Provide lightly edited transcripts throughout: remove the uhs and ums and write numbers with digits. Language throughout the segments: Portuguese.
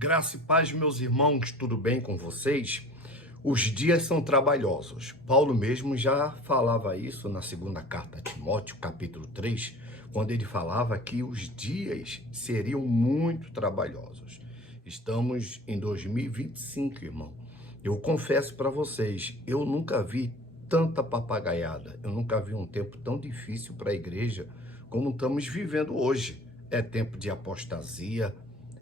Graça e paz, meus irmãos, tudo bem com vocês? Os dias são trabalhosos. Paulo mesmo já falava isso na segunda carta a Timóteo, capítulo 3, quando ele falava que os dias seriam muito trabalhosos. Estamos em 2025, irmão. Eu confesso para vocês, eu nunca vi tanta papagaiada, eu nunca vi um tempo tão difícil para a igreja como estamos vivendo hoje. É tempo de apostasia,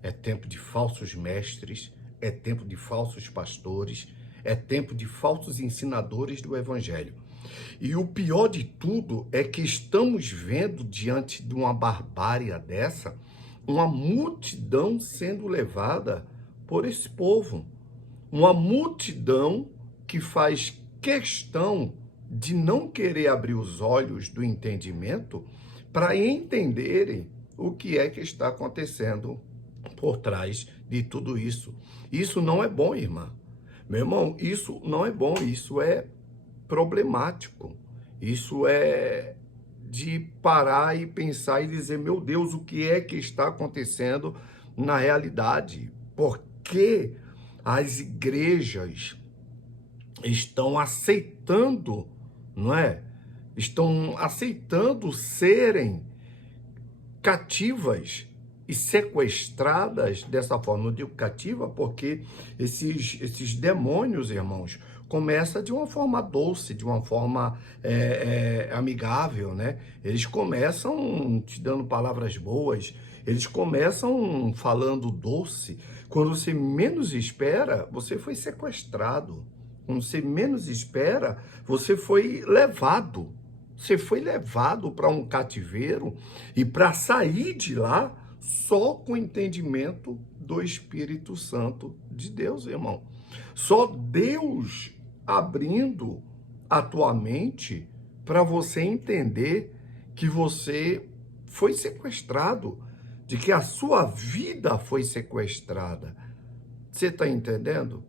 é tempo de falsos mestres, é tempo de falsos pastores, é tempo de falsos ensinadores do evangelho. E o pior de tudo é que estamos vendo, diante de uma barbárie dessa, uma multidão sendo levada por esse povo. Uma multidão que faz questão de não querer abrir os olhos do entendimento para entenderem o que é que está acontecendo por trás de tudo isso. Isso não é bom, irmã. Meu irmão, isso não é bom, isso é problemático. Isso é de parar e pensar e dizer, meu Deus, o que é que está acontecendo na realidade? Por que as igrejas estão aceitando, não é? Estão aceitando serem cativas e sequestradas dessa forma. Eu digo cativa porque esses demônios, irmãos, começam de uma forma doce, de uma forma amigável, né? Eles começam te dando palavras boas, eles começam falando doce. Quando você menos espera, você foi sequestrado. Quando você menos espera, você foi levado. Você foi levado para um cativeiro e para sair de lá só com o entendimento do Espírito Santo de Deus, irmão. Só Deus abrindo a tua mente para você entender que você foi sequestrado, de que a sua vida foi sequestrada. Você está entendendo?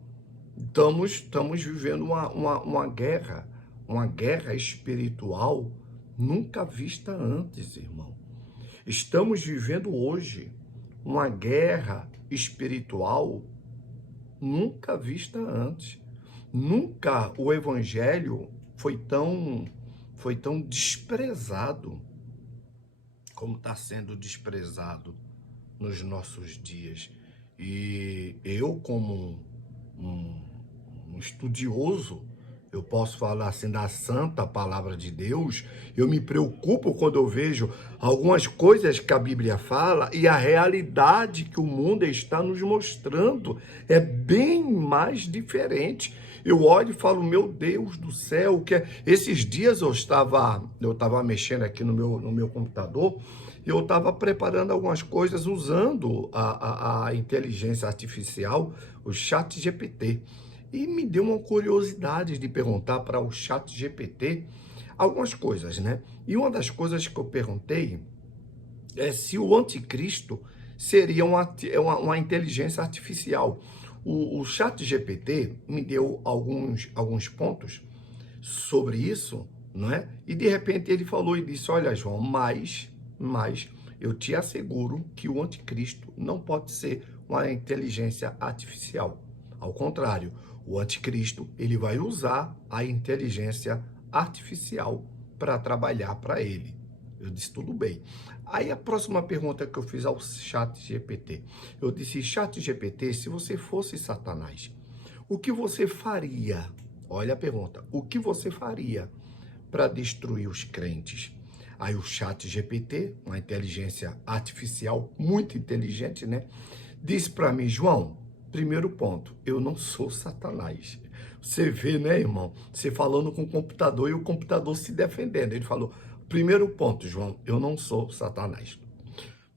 Estamos vivendo uma guerra espiritual nunca vista antes, irmão. Estamos vivendo hoje uma guerra espiritual nunca vista antes. Nunca o evangelho foi tão desprezado como está sendo desprezado nos nossos dias. E eu, como um estudioso, eu posso falar assim, da santa palavra de Deus, eu me preocupo quando eu vejo algumas coisas que a Bíblia fala e a realidade que o mundo está nos mostrando é bem mais diferente. Eu olho e falo, meu Deus do céu, que é... Esses dias eu estava mexendo aqui no meu computador, e eu estava preparando algumas coisas usando a inteligência artificial, o chat GPT. E me deu uma curiosidade de perguntar para o chat GPT algumas coisas, né? E uma das coisas que eu perguntei é se o anticristo seria uma inteligência artificial. O chat GPT me deu alguns pontos sobre isso, não é? E de repente ele falou e disse, olha, João, mas eu te asseguro que o anticristo não pode ser uma inteligência artificial. Ao contrário, o anticristo, ele vai usar a inteligência artificial para trabalhar para ele. Eu disse, tudo bem. Aí a próxima pergunta que eu fiz ao chat GPT, eu disse, chat GPT, se você fosse Satanás, o que você faria? Olha a pergunta, o que você faria para destruir os crentes? Aí o chat GPT, uma inteligência artificial muito inteligente, né? Disse para mim, João, primeiro ponto, eu não sou Satanás. Você vê, né, irmão? Você falando com o computador e o computador se defendendo. Ele falou, primeiro ponto, João, eu não sou Satanás.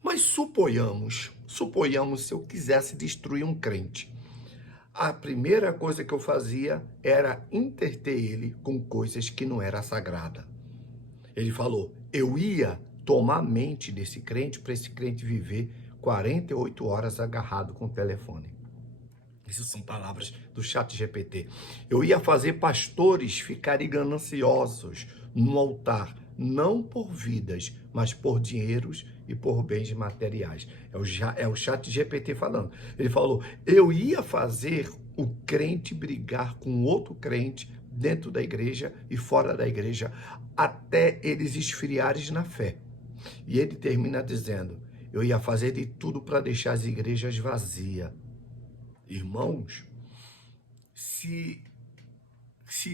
Mas suponhamos se eu quisesse destruir um crente. A primeira coisa que eu fazia era entreter ele com coisas que não era sagrada. Ele falou, eu ia tomar a mente desse crente para esse crente viver 48 horas agarrado com o telefone. Essas são palavras do chat GPT. Eu ia fazer pastores ficarem gananciosos no altar, não por vidas, mas por dinheiros e por bens materiais. É o chat GPT falando. Ele falou, eu ia fazer o crente brigar com outro crente dentro da igreja e fora da igreja, até eles esfriarem na fé. E ele termina dizendo, eu ia fazer de tudo para deixar as igrejas vazias. Irmãos, se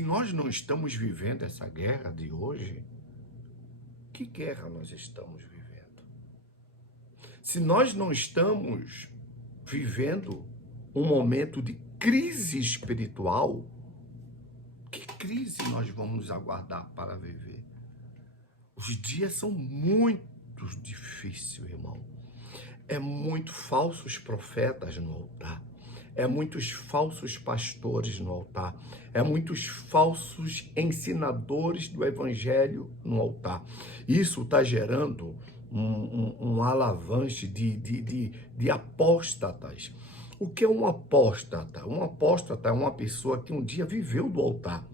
nós não estamos vivendo essa guerra de hoje, que guerra nós estamos vivendo? Se nós não estamos vivendo um momento de crise espiritual, que crise nós vamos aguardar para viver? Os dias são muito difíceis, irmão. É muito falsos profetas no altar. É muitos falsos pastores no altar. É muitos falsos ensinadores do evangelho no altar. Isso está gerando um alavanche de apóstatas. O que é um apóstata? Um apóstata é uma pessoa que um dia viveu do altar.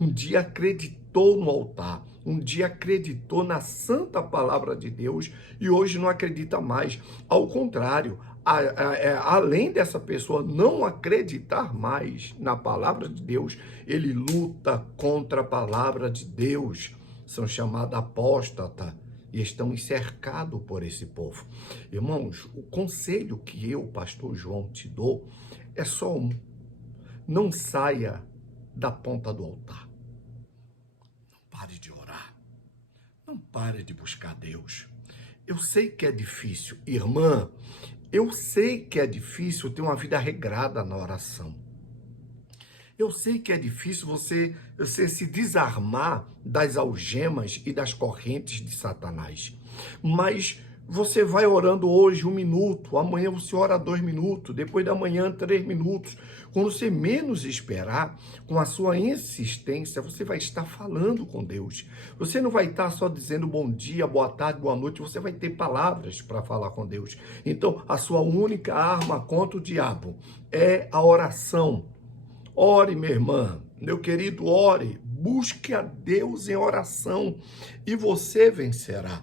Um dia acreditou no altar, um dia acreditou na santa palavra de Deus e hoje não acredita mais. Ao contrário, além dessa pessoa não acreditar mais na palavra de Deus, ele luta contra a palavra de Deus. São chamados apóstata e estão cercados por esse povo. Irmãos, o conselho que eu, pastor João, te dou é só um. Não saia da ponta do altar. Pare de orar. Não pare de buscar Deus. Eu sei que é difícil. Irmã, eu sei que é difícil ter uma vida regrada na oração. Eu sei que é difícil você se desarmar das algemas e das correntes de Satanás. Mas você vai orando hoje 1 minuto, amanhã você ora 2 minutos, depois da manhã 3 minutos. Quando você menos esperar, com a sua insistência, você vai estar falando com Deus. Você não vai estar só dizendo bom dia, boa tarde, boa noite, você vai ter palavras para falar com Deus. Então, a sua única arma contra o diabo é a oração. Ore, minha irmã, meu querido, ore, busque a Deus em oração e você vencerá.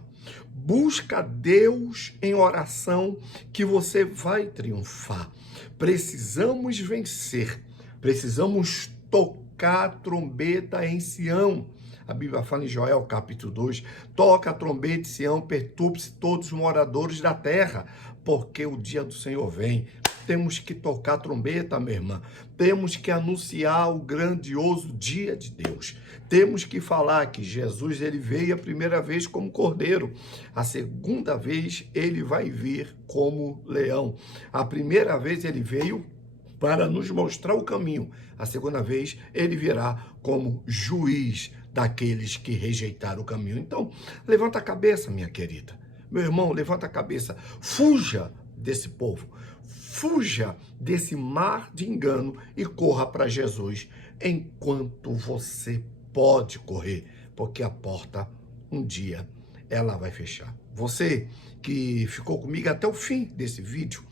Busca Deus em oração que você vai triunfar. Precisamos vencer, precisamos tocar a trombeta em Sião. A Bíblia fala em Joel, capítulo 2, toca a trombeta em Sião, perturbe-se todos os moradores da terra, porque o dia do Senhor vem. Temos que tocar a trombeta, minha irmã. Temos que anunciar o grandioso dia de Deus. Temos que falar que Jesus ele veio a primeira vez como cordeiro. A segunda vez ele vai vir como leão. A primeira vez ele veio para nos mostrar o caminho. A segunda vez ele virá como juiz daqueles que rejeitaram o caminho. Então, levanta a cabeça, minha querida. Meu irmão, levanta a cabeça. Fuja desse povo. Fuja desse mar de engano e corra para Jesus enquanto você pode correr, porque a porta um dia ela vai fechar. Você que ficou comigo até o fim desse vídeo,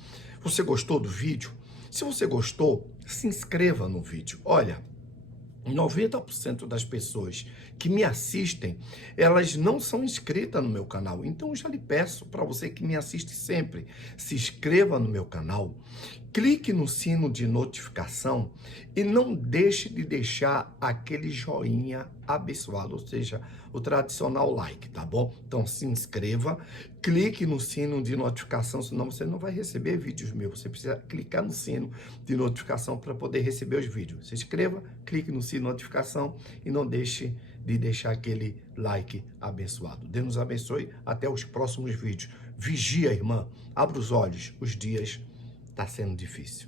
você gostou do vídeo? Se você gostou, se inscreva no vídeo. Olha, 90% das pessoas que me assistem, elas não são inscritas no meu canal. Então, eu já lhe peço para você que me assiste sempre, se inscreva no meu canal, clique no sino de notificação e não deixe de deixar aquele joinha abençoado, ou seja, o tradicional like, tá bom? Então, se inscreva, clique no sino de notificação, senão você não vai receber vídeos meus. Você precisa clicar no sino de notificação para poder receber os vídeos. Se inscreva, clique no sino de notificação e não deixe de deixar aquele like abençoado. Deus nos abençoe. Até os próximos vídeos. Vigia, irmã. Abra os olhos. Os dias tá sendo difícil.